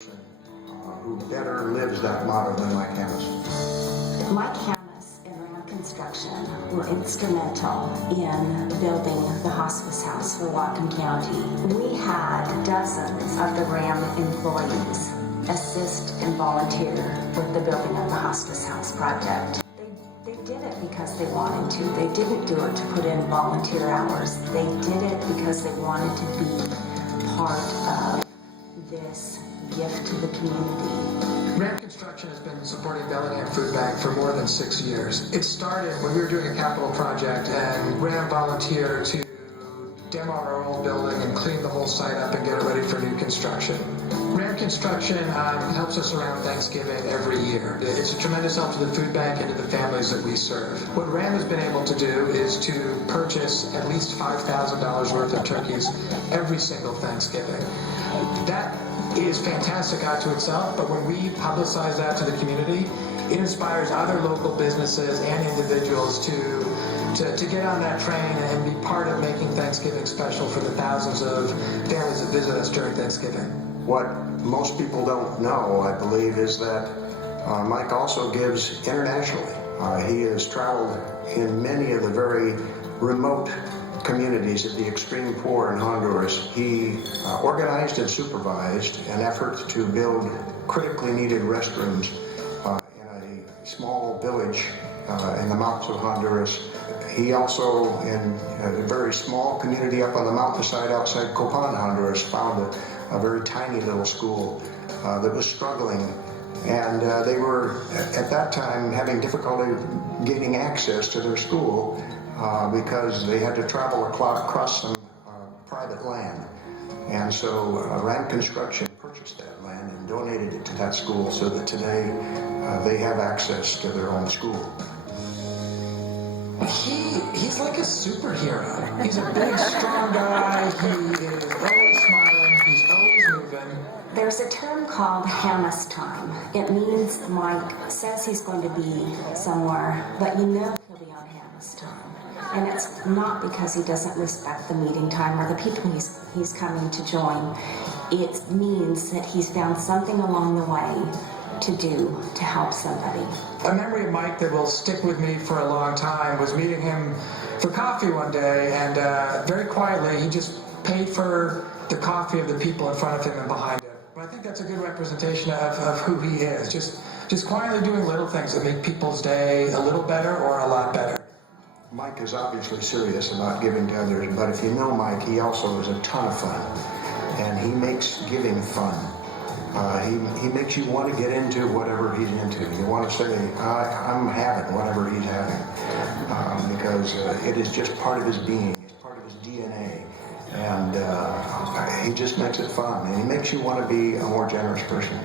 Who better lives that motto than Mike Hammes? Mike Hammes and Ram Construction were instrumental in building the hospice house for Whatcom County. We had dozens of the Ram employees assist and volunteer with the building of the hospice house project. They did it because they wanted to. They didn't do it to put in volunteer hours. They did it because they wanted to be part of this gift to the community. Ram Construction has been supporting Bellingham Food Bank for more than 6 years. It started when we were doing a capital project and Ram volunteered to demo our old building and clean the whole site up and get it ready for new construction. Ram Construction helps us around Thanksgiving every year. It's a tremendous help to the food bank and to the families that we serve. What Ram has been able to do is to purchase at least $5,000 worth of turkeys every single Thanksgiving. That is fantastic unto itself, but when we publicize that to the community, it inspires other local businesses and individuals to get on that train and be part of making Thanksgiving special for the thousands of families that visit us during Thanksgiving. What most people don't know, I believe, is that Mike also gives internationally. He has traveled in many of the very remote communities of the extreme poor in Honduras. He organized and supervised an effort to build critically needed restrooms in a small village in the mountains of Honduras. He also, in a very small community up on the mountainside outside Copan, Honduras, found a very tiny little school that was struggling. And they were, at that time, having difficulty gaining access to their school because they had to travel across some private land. And so Ram Construction purchased that land and donated it to that school so that today they have access to their own school. He's like a superhero. He's a big, strong guy. He is always smiling. He's always moving. There's a term called Hammes time. It means Mike says he's going to be somewhere, but you know he'll be on Hammes time. And it's not because he doesn't respect the meeting time or the people he's coming to join. It means that he's found something along the way to do to help somebody. A memory of Mike that will stick with me for a long time was meeting him for coffee one day, and very quietly he just paid for the coffee of the people in front of him and behind him. But I think that's a good representation of who he is. Just quietly doing little things that make people's day a little better or a lot better. Mike is obviously serious about giving to others, but if you know Mike, he also is a ton of fun, and he makes giving fun. He makes you want to get into whatever he's into. You want to say, I'm having whatever he's having, because it is just part of his being. It's part of his DNA, and he just makes it fun, and he makes you want to be a more generous person.